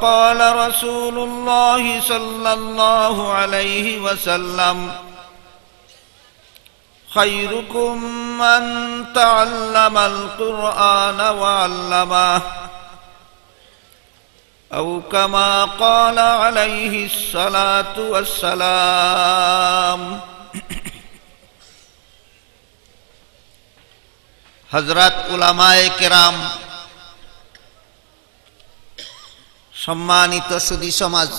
فقال رسول الله صلى الله عليه وسلم خيركم من تعلم القرآن وعلمه أو كما قال عليه الصلاة والسلام। হযরত উলামায়ে কেরাম, সম্মানিত সুধী সমাজ,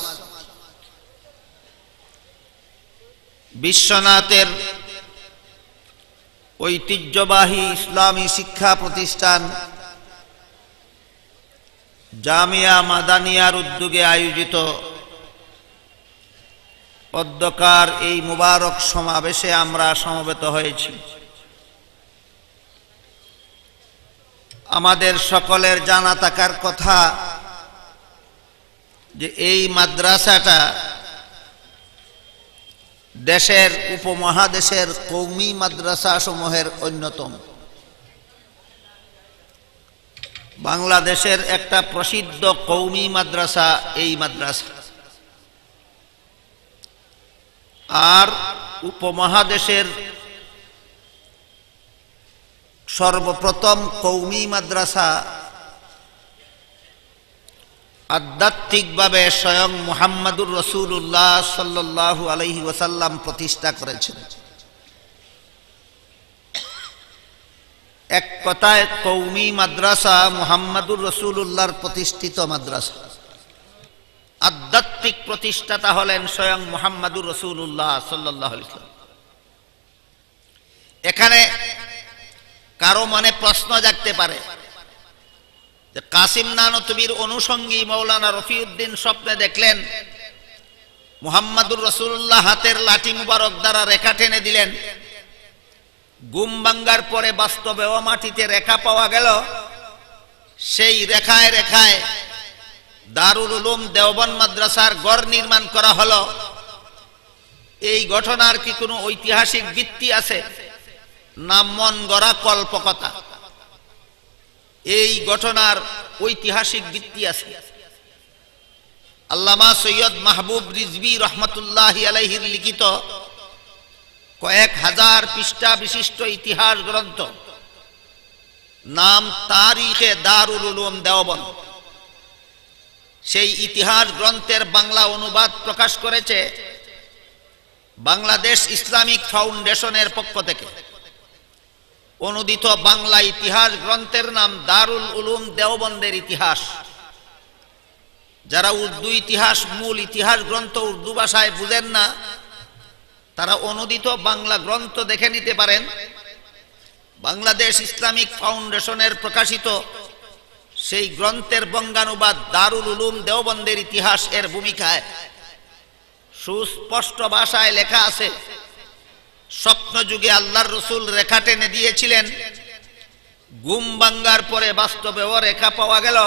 বিশ্বনাথের ঐতিহ্যবাহী ইসলামী শিক্ষা প্রতিষ্ঠান জামিয়া মাদানিয়ার উদ্যোগে আয়োজিত পদ্মকার এই মুবারক সমাবেশে আমরা সমবেত হয়েছি। আমাদের সকলের জানা থাকার কথা যে এই মাদ্রাসাটা দেশের উপমহাদেশের কওমি মাদ্রাসা সমূহের অন্যতম। বাংলাদেশের একটা প্রসিদ্ধ কওমি মাদ্রাসা এই মাদ্রাসা, আর উপমহাদেশের সর্বপ্রথম কওমি মাদ্রাসা আধ্যাত্মিকভাবে স্বয়ং মুহাম্মদুর রাসূলুল্লাহ সাল্লাল্লাহু আলাইহি ওয়াসাল্লাম প্রতিষ্ঠা করেছেন। এক কথায় কওমি মাদ্রাসা মুহাম্মদুর রাসূলুল্লাহর প্রতিষ্ঠিত মাদ্রাসা। আধ্যাত্মিক প্রতিষ্ঠাতা হলেন স্বয়ং মুহাম্মদুর রাসূলুল্লাহ সাল্লাল্লাহু আলাইহি ওয়াসাল্লাম। এখানে কারো মনে প্রশ্ন জাগতে পারে যে কাসিম নানতুবির অনুষঙ্গী মৌলানা রফিউদ্দিন স্বপ্নে দেখলেন মুহাম্মদুর রাসূলুল্লাহ হাতের লাঠি মুবারক দ্বারা রেখা টেনে দিলেন, ঘুম ভাঙ্গার পরে বাস্তবেও মাটিতে রেখা পাওয়া গেল, সেই রেখায় রেখায় দারুল উলুম দেওবন্দ মাদ্রাসার গড় নির্মাণ করা হলো। এই ঘটনার কি কোনো ঐতিহাসিক ভিত্তি আছে? না মন গড়া কল্পকথা? এই ঘটনার ঐতিহাসিক ভিত্তি আছে। আল্লামা সৈয়দ মাহবুব রিজভী রহমতুল্লাহি আলাইহির লিখিত কয়েক হাজার পৃষ্ঠা বিশিষ্ট ইতিহাস গ্রন্থ, নাম তারিখে দারুল উলুম দেওবন্দ, সেই ইতিহাস গ্রন্থের বাংলা অনুবাদ প্রকাশ করেছে বাংলাদেশ ইসলামিক ফাউন্ডেশনের পক্ষ থেকে। অনুদিত বাংলা ইতিহাস গ্রন্থের নাম দারুল উলুম দেওবন্দের ইতিহাস। যারা উর্দু ইতিহাস, মূল ইতিহাস গ্রন্থ উর্দু ভাষায় বুঝেন না, তারা অনুদিত বাংলা গ্রন্থ দেখে নিতে পারেন। বাংলাদেশ ইসলামিক ফাউন্ডেশনের প্রকাশিত সেই গ্রন্থের বঙ্গানুবাদ দারুল উলুম দেওবন্দের ইতিহাস এর ভূমিকায় সুস্পষ্ট ভাষায় লেখা আছে, স্বপ্ন যুগে আল্লাহর রাসূল রেখা টেনে দিয়েছিলেন, ঘুম ভাঙ্গার পরে বাস্তবেও রেখা পাওয়া গেল,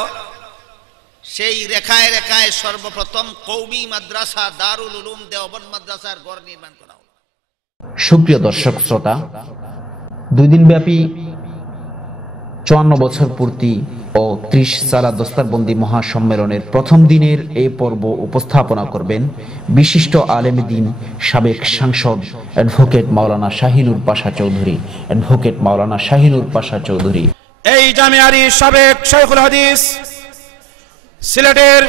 সেই রেখায় রেখায় সর্বপ্রথম কওমি মাদ্রাসা দারুল উলুম দেওবন্দ মাদ্রাসার গড় নির্মাণ করা হলো। সুপ্রিয় দর্শক শ্রোতা, 2 দিনব্যাপী 54 বছর পূর্তি ও 30 সালা দস্তারবন্দি মহাসম্মেলনের প্রথম দিনের এই পর্ব উপস্থাপনা করবেন বিশিষ্ট আলেম দ্বীন, সাবেক সাংসদ অ্যাডভোকেট মাওলানা শাহিনুর পাশা চৌধুরী। অ্যাডভোকেট মাওলানা শাহিনুর পাশা চৌধুরী এই জামিয়ারই সাবেক শাইখুল হাদিস, সিলেটের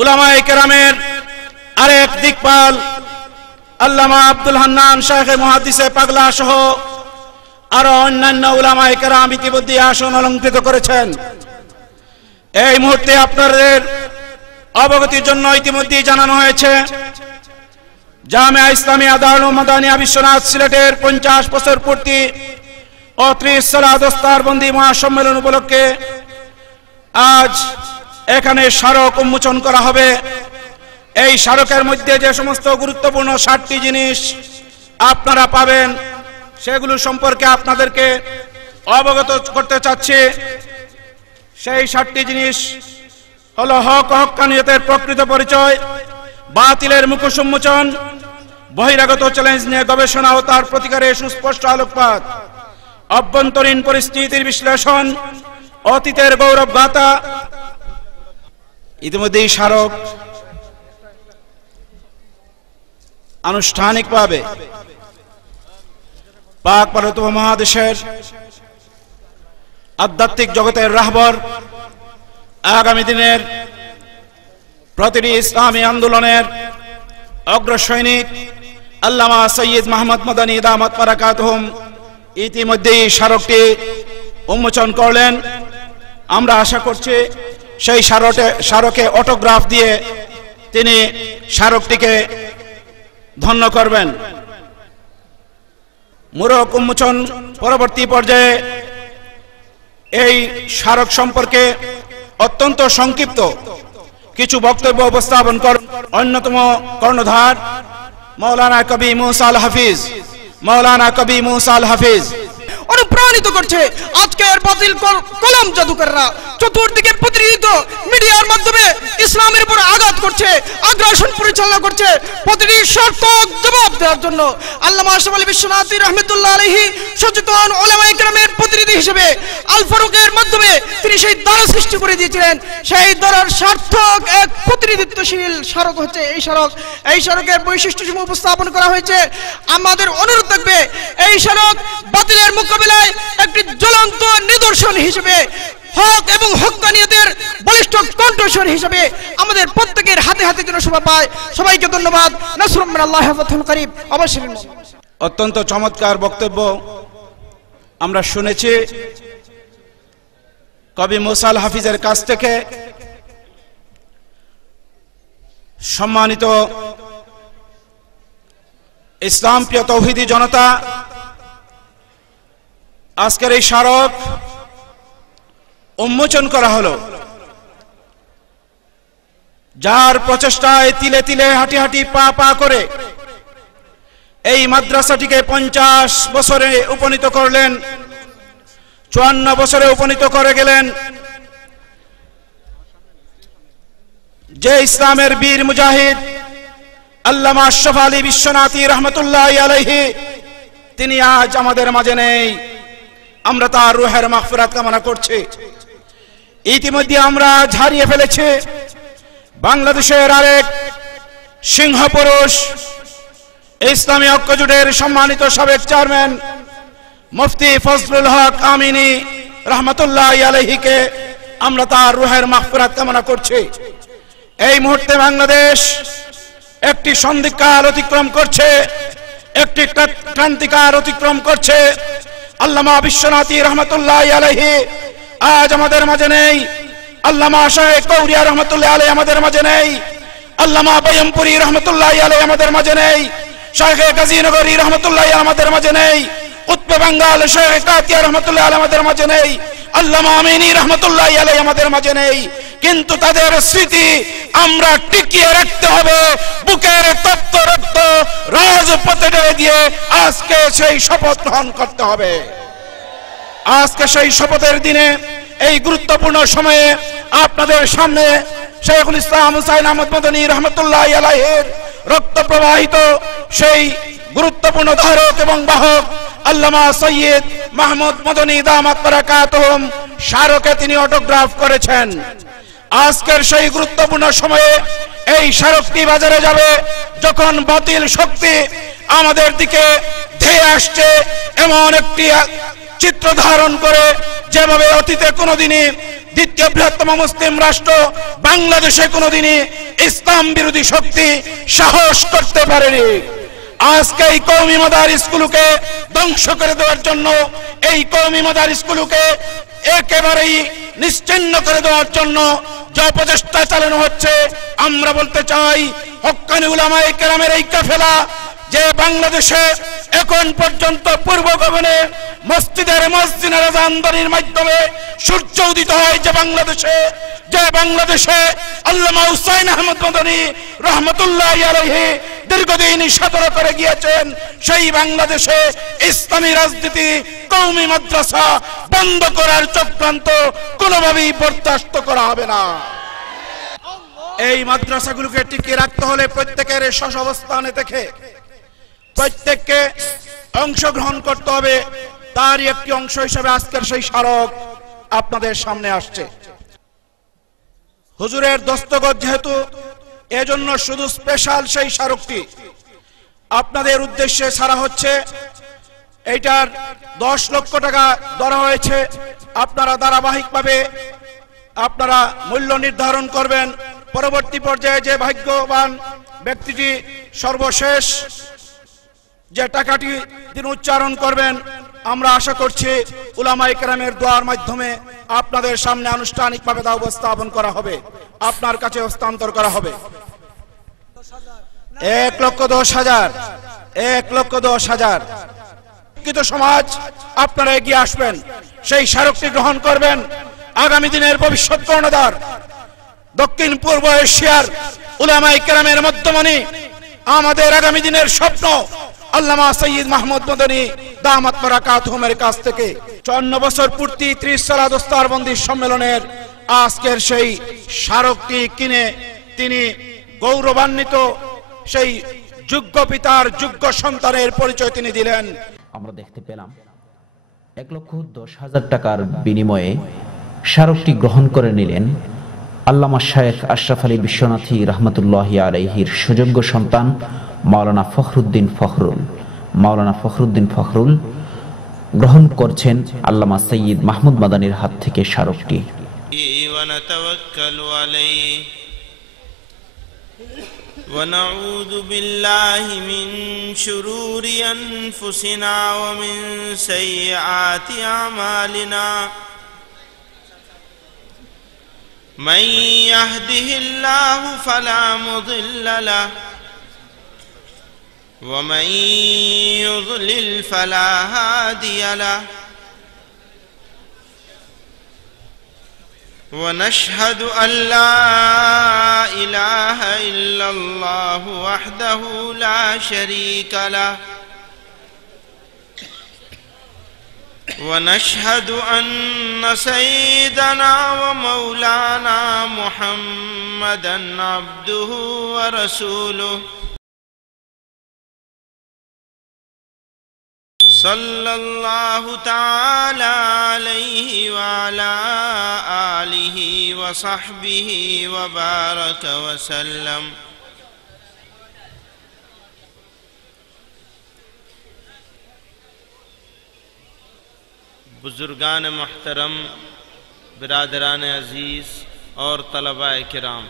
উলামায়ে কেরামের আরেক দিকপাল আল্লামা আব্দুল হান্নান শাইখে মুহাদ্দিসে পাগলা সহ আরো অন্যান্য উলামায়ে কেরাম ইতিমধ্যে আসন অলংকৃত করেছেন। এই মুহূর্তে আপনাদের অবগতির জন্য ইতিমধ্যে জানানো হয়েছে জামিয়া ইসলামিয়া দারুল উলুম মাদানিয়া বিশ্বনাথ সিলেটের 50 বছর পূর্তি ও 30 সালা দস্তারবন্দি মহাসম্মেলন উপলক্ষে আজ এখানে স্মারক উন্মোচন করা হবে। এই স্মারকের মধ্যে যে সমস্ত গুরুত্বপূর্ণ 7টি জিনিস আপনারা পাবেন, সেগুলো সম্পর্কে আপনাদেরকে অবগত করতে চাচ্ছি। সেই 7টি জিনিস হলো হক ও হক্কানিয়তের প্রকৃত পরিচয়, বাতিলের মুখোশ উন্মোচন, বহিরাগত চ্যালেঞ্জ নিয়ে গবেষণা ও তার প্রতিকারে সুস্পষ্ট আলোকপাত, অভ্যন্তরীণ পরিস্থিতির বিশ্লেষণ, অতীতের গৌরব গাথা ইতিমধ্যেই স্মারক আনুষ্ঠানিকভাবে পাক ভারত মহাদেশের আধ্যাত্মিক জগতের রাহবর, আগামী দিনের প্রতিটি ইসলামী আন্দোলনের অগ্রসৈনিক আল্লামা সৈয়দ মোহাম্মদ মাদানী দামাত বারাকাতুহুম ইতিমধ্যেই স্মারকটি উন্মোচন করলেন। আমরা আশা করছি সেই স্মারকে অটোগ্রাফ দিয়ে তিনি স্মারকটিকে ধন্য করবেন। মূরক উন্মোচন পরবর্তী পর্যায়ে এই স্মারক সম্পর্কে অত্যন্ত সংক্ষিপ্ত কিছু বক্তব্য উপস্থাপন করেন অন্যতম কর্ণধার মৌলানা কবি মুসা আল হাফিজ। মৌলানা কবি মুসা আল হাফিজ অনুপ্রাণিত করছে আজকের বাতিল কলম জাদুকররা চতুর্দিকে প্রতিনিধিত মিডিয়ার মাধ্যমে ইসলামের উপর আঘাত করছে, আগ্রাসন পরিচালনা করছে। প্রতিটি সর্বক জবাব দেওয়ার জন্য আল্লামা আশরাফ আলী বিশ্বনাথী রহমতুল্লাহ আলাইহি সচেতন উলামায়ে কেরামের প্রতিনিধি হিসেবে আল ফারুকের মাধ্যমে তিনি সেই ধারা সৃষ্টি করে দিয়েছিলেন। সেই ধারার সার্থক এক প্রতিনিধিত্বশীল স্মারক হচ্ছে এই স্মারক। এই স্মারকের বৈশিষ্ট্যসমূহ উপস্থাপন করা হয়েছে। আমাদের অনুরোধ থাকবে এই স্মারক বাতিলের মোকাবিলায় একটি জ্বলন্ত নিদর্শন হিসেবে, হক এবং হক্কানিয়তের বলিষ্ঠ কণ্ঠস্বর হিসেবে আমাদের প্রত্যেকের হাতে হাতে যেন শোভা পায়। সবাইকে ধন্যবাদ। নাসরুম মিনাল্লাহি ওয়া ফাতহুন করিব। অবশ্যই অত্যন্ত চমৎকার বক্তব্য আমরা শুনেছি কবি মুসা আল হাফিজের কাছ থেকে। সম্মানিত ইসলাম প্রিয় তৌহিদি জনতা, আজকের এই স্মারক উন্মোচন করা হলো, যার প্রচেষ্টায় তিলে তিলে হাঁটি হাঁটি পা পা করে এই মাদ্রাসাটিকে 50 বছরে উপনীত করলেন, 54 বছরে উপনীত করে গেলেন। যে ইসলামের বীর মুজাহিদ আল্লামা আশরাফ আলী বিশ্বনাথী রহমতুল্লাহি আলাইহি তিনি আজ আমাদের মাঝে নেই। আমরা তার রূহের মাগফিরাত কামনা করছি। ইতিমধ্যে আমরা হারিয়ে ফেলেছি বাংলাদেশের আরেক সিংহ পুরুষ, ইসলামী ঐক্যজোটের সম্মানিত সাবেক চেয়ারম্যান মুফতি ফজলুল হক আমিনী রহমতুল্লাহি আলাইহিকে আমরা তার রূহের মাগফিরাত কামনা করছি। এই মুহূর্তে বাংলাদেশ একটি সন্ধিকাল অতিক্রম করছে, একটি ক্রান্তিকাল অতিক্রম করছে। আল্লামা বিশ্বনাথী রহমতুল্লাহি আলাইহি আজ আমাদের মাঝে নেই। আল্লামা শাহেখ কৌরিয়া রহমতুল্লাহি আলাইহি আমাদের মাঝে নেই। আল্লামা বয়মপুরি রহমতুল্লাহি আলাইহি আমাদের মাঝে নেই। শাহেখ গাজীনগরী রহমতুল্লাহি আমাদের মাঝে নেই। কুতবে বাঙ্গাল শাহেখ কাতিয়া রহমতুল্লাহি আলাইহি আমাদের মাঝে নেই। আল্লামা আমিনী রহমতুল্লাহি আলাইহি আমাদের মাঝে নেই। কিন্তু তাদের স্মৃতি আমরা টিকিয়ে রাখতে হবে। বুকের তপ্ত রক্ত রাজপথে ঢেলে দিয়ে আজকে সেই শপথ গ্রহণ করতে হবে। আজকে সেই শপথের দিনে এই গুরুত্বপূর্ণ সময়ে আপনাদের সামনে শেখুল ইসলাম হুসাইন আহমদ মাদানী রহমতুল্লাহি আলাইহির রক্ত প্রবাহিত সেই গুরুত্বপূর্ণ ধারক এবং বাহক আল্লামা সৈয়দ মাহমুদ মাদানী দামাত বারাকাতুহুম স্মারকে তিনি অটোগ্রাফ করেছেন। আজকের সেই গুরুত্বপূর্ণ সময়ে এই স্মারকটি বাজারে যাবে যখন বাতিল শক্তি আমাদের দিকে ধেয়ে আসছে এমন একটি চিত্র ধারণ করে, যেভাবে অতীতে কোনোদিনই দ্বিতীয় বৃহত্তম মুসলিম রাষ্ট্র বাংলাদেশে কোনোদিনই ইসলাম বিরোধী শক্তি সাহস করতে পারেনি। আজকে এই কওমি মাদারিসগুলোকে ধ্বংস করে দেওয়ার জন্য, এই কওমি মাদারিসগুলোকে একেবারেই নিশ্চিহ্ন করে দেওয়ার জন্য যে প্রচেষ্টা চালানো হচ্ছে, আমরা বলতে চাই হক্কানি উলামায়ে কেরামের এই কাফেলা যে বাংলাদেশে এখন পর্যন্ত পূর্ব গগনে মসজিদের মসজিদের আযানদানির মাধ্যমে সূর্য উদিত হয়, যে বাংলাদেশে আল্লামা হুসাইন আহমদ মাদানী রহমতুল্লাহি আলাইহি দীর্ঘদিন সাধনা করে গিয়েছেন, সেই বাংলাদেশে ইসলামী রাজনীতি কওমি মাদ্রাসা বন্ধ করার চক্রান্ত কোনোভাবেই বরদাস্ত করা হবে না। এই মাদ্রাসাগুলোকে টিকিয়ে রাখতে হলে প্রত্যেকের স্ব অবস্থানে থেকে প্রত্যেককে অংশগ্রহণ করতে হবে। তারই একটি অংশ হিসেবে আজকের সেই স্মারক আপনাদের সামনে আসছে। হুজুরের দস্তখত যেহেতু, এজন্য শুধু স্পেশাল সেই স্মারকটি আপনাদের উদ্দেশ্যে ছাড়া হচ্ছে। এইটার 10 লক্ষ টাকা ধরা হয়েছে। আপনারা ধারাবাহিকভাবে আপনারা মূল্য নির্ধারণ করবেন। পরবর্তী পর্যায়ে যে ভাগ্যবান ব্যক্তিটি সর্বশেষ যে টাকাটি তিনি উচ্চারণ করবেন, আমরা আশা করছি উলামায়ে কেরামের দোয়ার মাধ্যমে আপনাদের সামনে আনুষ্ঠানিকভাবে তা উপস্থাপন করা হবে, আপনার কাছে হস্তান্তর করা হবে। 1,10,000, 1,10,000। শিক্ষিত সমাজ আপনারা এগিয়ে আসবেন, সেই স্মারকটি গ্রহণ করবেন। আগামী দিনের ভবিষ্যৎ কর্ণধার দক্ষিণ পূর্ব এশিয়ার উলামায়ে কেরামের মধ্যমণি, আমাদের আগামী দিনের স্বপ্ন আল্লামা সৈয়দ মাহমুদ মদনী দামাত বারাকাতুহুমের কাছ থেকে 54 বছর পূর্তি 30 সালা দস্তারবন্দি সম্মেলনের আজকের সেই স্মারকটি কিনে তিনি গৌরবান্বিত সেই যোগ্য পিতার যোগ্য সন্তানের পরিচয় তিনি দিলেন। আমরা দেখতে পেলাম 1,10,000 টাকার বিনিময়ে স্মারকটি গ্রহণ করে নিলেন আল্লামা শায়েখ আশরাফ আলী বিশ্বনাথী রহমতুল্লাহি আলাইহির সুযোগ্য সন্তান মাওলানা ফখরুদ্দিন ফখরুল গ্রহণ করছেন আল্লামা সৈয়দ মাহমুদ মাদানির হাত থেকে স্মারকটি। ونعوذ بالله من شرور أنفسنا ومن سيئات أعمالنا من يهده الله فلا مضل له ومن يضلل فلا هادي له ونشهد أن لا إله إلا الله وحده لا شريك له ونشهد أن سيدنا ومولانا محمدا عبده ورسوله صلى الله تعالى عليه وعلى آله وصحبه وبارك وسلم। बुजुर्गान मुहतरम, बिरादरान अजीज और तलबाए किराम,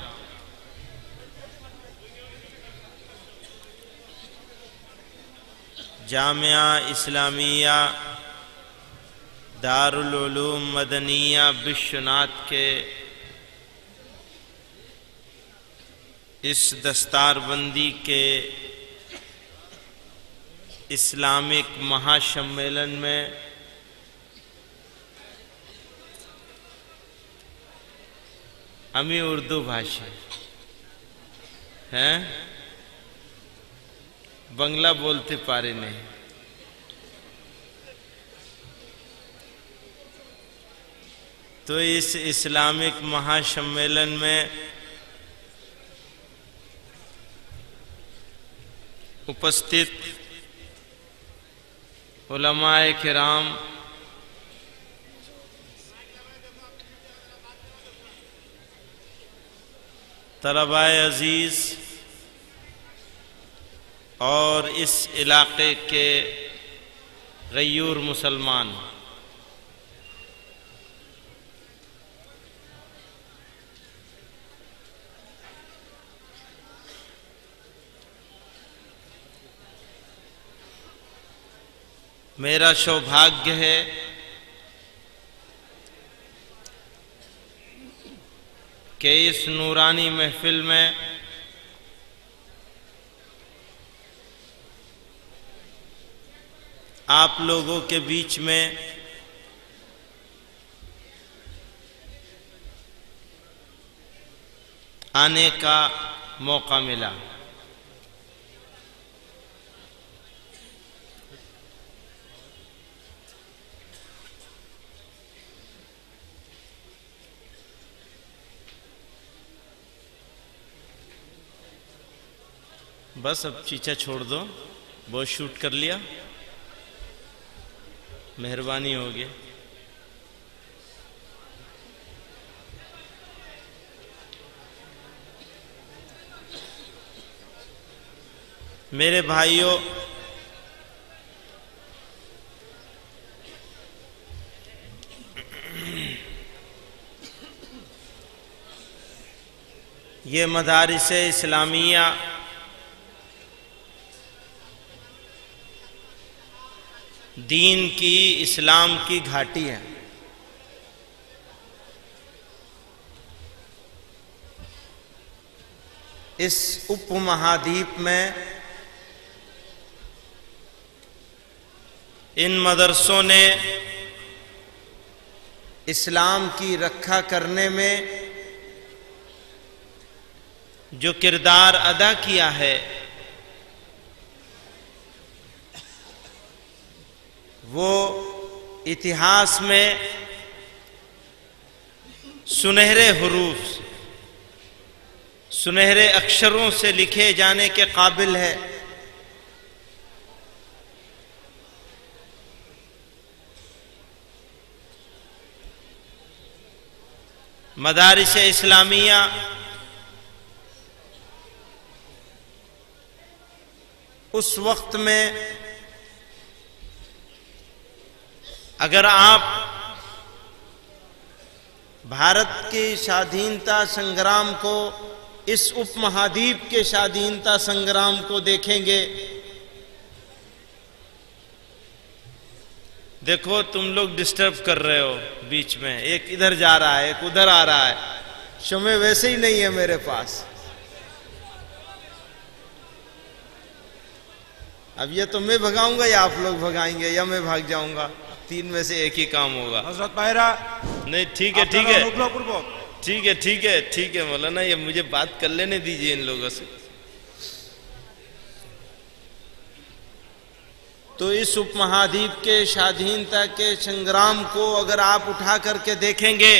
जामिया इस्लामिया दारुल उलूम मदनिया विश्वनाथ के इस दस्तारबंदी के इस्लामिक महासम्मेलन में আমি উর্দু ভাষী हैं, বাংলা বলতে পারি না। तो इस इस्लामिक महासम्मेलन में उपस्थित उलमाए किराम, तलबाए अजीज और इस इलाके के गयूर मुसलमान, मेरा सौभाग्य है कि इस नूरानी महफिल में आप लोगों के बीच में आने का मौका मिला। बस अब चीचा छोड़ दो, बहुत शूट कर लिया, मेहरबानी होगी। मेरे भाइयों, ये मदारिस इस्लामिया दीन की, इस्लाम की घाटी है। इस उपमहाद्वीप में इन मदरसों ने इस्लाम की रक्षा करने में जो किरदार अदा किया है, वो इतिहास में सुनहरे हुरूफ, सुनहरे अक्षरों से लिखे जाने के काबिल है। मदारिस इस्लामिया उस वक्त में अगर आप भारत की स्वाधीनता संग्राम को, इस उपमहाद्वीप के स्वाधीनता संग्राम को देखेंगे, देखो तुम लोग डिस्टर्ब कर रहे हो बीच में, एक इधर जा रहा है एक उधर आ रहा है, समय वैसे ही नहीं है मेरे पास। अब ये तो मैं भगाऊंगा या आप लोग भगाएंगे या मैं भाग जाऊंगा, तीन में से एक ही काम होगा। हजरत पायरा नहीं, ठीक है ठीक है ठीक है ठीक है ठीक है मौलाना, ये मुझे बात कर लेने दीजिए इन लोगों से। तो इस उपमहाद्वीप के स्वाधीनता के संग्राम को अगर आप उठा करके देखेंगे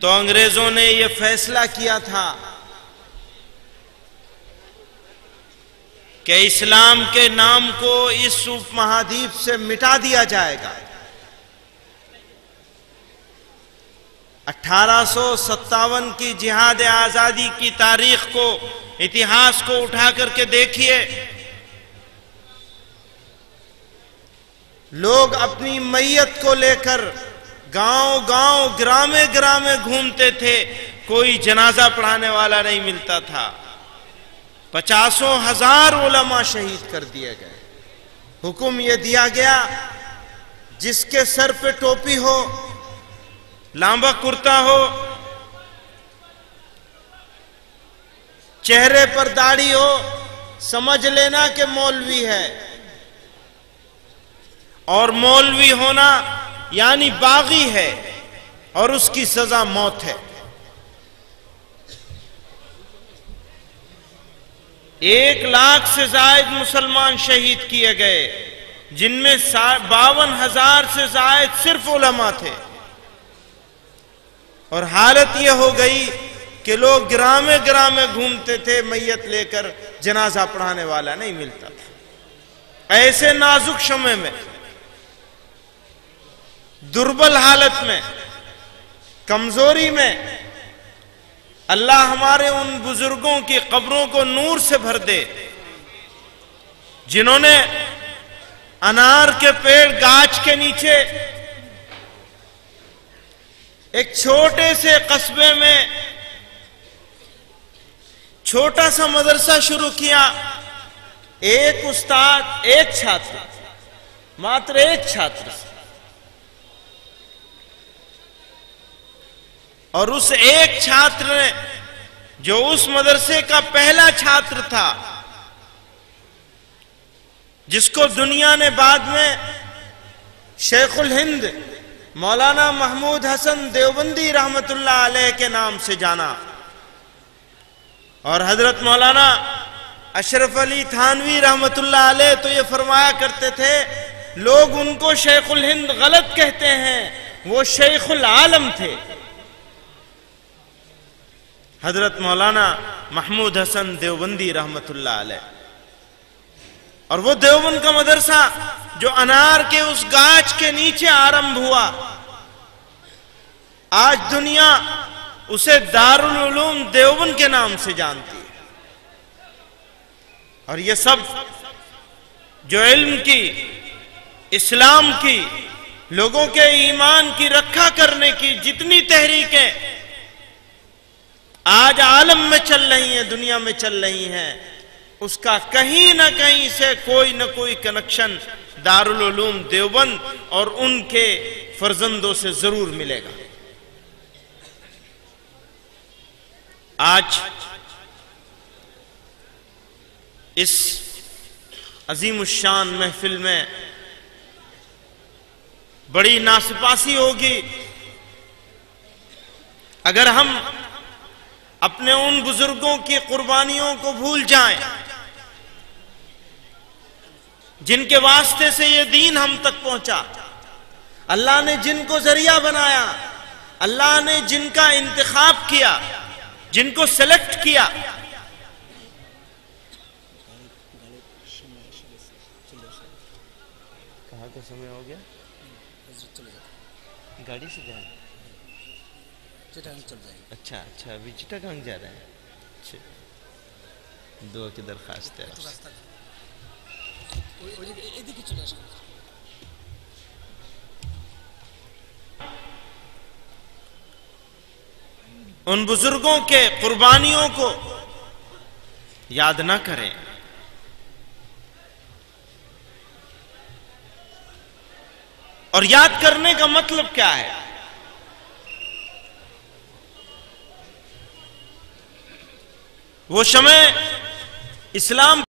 तो अंग्रेजों ने यह फैसला किया था कि इस्लाम के नाम को इस उपमहाद्वीप से मिटा दिया जाएगा। 1857 की जिहाद आजादी की तारीख को, इतिहास को उठा करके देखिए, लोग अपनी मैयत को लेकर गांव गांव, ग्रामे ग्रामे घूमते थे, कोई जनाजा पढ़ाने वाला नहीं मिलता था। 50,000 उलमा शहीद कर दिए गए। हुक्म यह दिया गया, जिसके सर पे टोपी हो, लांबा कुर्ता हो, चेहरे पर दाढ़ी हो, समझ लेना कि मौलवी है। और मौलवी होना यानी बागी है, और उसकी सजा मौत है। 1 लाख से जायद मुसलमान शहीद किए गए, जिनमें 52,000 से जायद सिर्फ उलमा थे। और हालत यह हो गई कि लोग ग्रामे ग्रामे घूमते थे मैयत लेकर, जनाजा पढ़ाने वाला नहीं मिलता था। ऐसे नाजुक समय में, दुर्बल हालत में, कमजोरी में, अल्लाह हमारे उन बुजुर्गों की कब्रों को नूर से भर दे, जिन्होंने अनार के पेड़ गाछ के नीचे एक छोटे से कस्बे में छोटा सा मदरसा शुरू किया। एक उस्ताद, एक छात्र, मात्र एक छात्र, और उस एक छात्र ने, जो उस मदरसे का पहला छात्र था, जिसको दुनिया ने बाद में शेखुल हिंद मौलाना महमूद हसन देवबंदी रहमतुल्लाह अलैह के नाम से जाना, और हजरत मौलाना अशरफ अली थानवी रहमतुल्लाह अलैह तो ये फरमाया करते थे, लोग उनको शेखुल हिंद गलत कहते हैं, वो शेखुल आलम थे। हजरत मौलाना महमूद हसन देवबंदी रहमतुल्लाह अलैह। और वो देवबंद का मदरसा जो अनार के उस गाछ के नीचे आरंभ हुआ, आज दुनिया उसे दारुल उलूम देवबंद के नाम से जानती है। और ये सब जो इल्म की, इस्लाम की, लोगों के ईमान की रक्षा करने की जितनी तहरीकें आज आलम में चल रही हैं, दुनिया में चल रही हैं, उसका कहीं ना कहीं से कोई ना कोई कनेक्शन दारुल उलूम देवबंद और उनके फर्जंदों से जरूर मिलेगा। आज इस अजीमुशान महफिल में बड़ी नासपासी होगी अगर हम अपने उन बुजुर्गों की कुर्बानियों को भूल जाएं जिनके वास्ते से ये दीन हम तक पहुंचा। अल्लाह ने जिनको जरिया बनाया, अल्लाह ने जिनका इंतखाब किया, जिनको सेलेक्ट किया, कहाँ का समय हो गया? गाड़ी से जाए, अच्छा अच्छा, अभी चिटागांग जा रहे हैं। अच्छा, दुआ की दरखास्त है। उन बुजुर्गों के कुर्बानियों को याद ना करें। और याद करने का मतलब क्या है? वो समय इस्लाम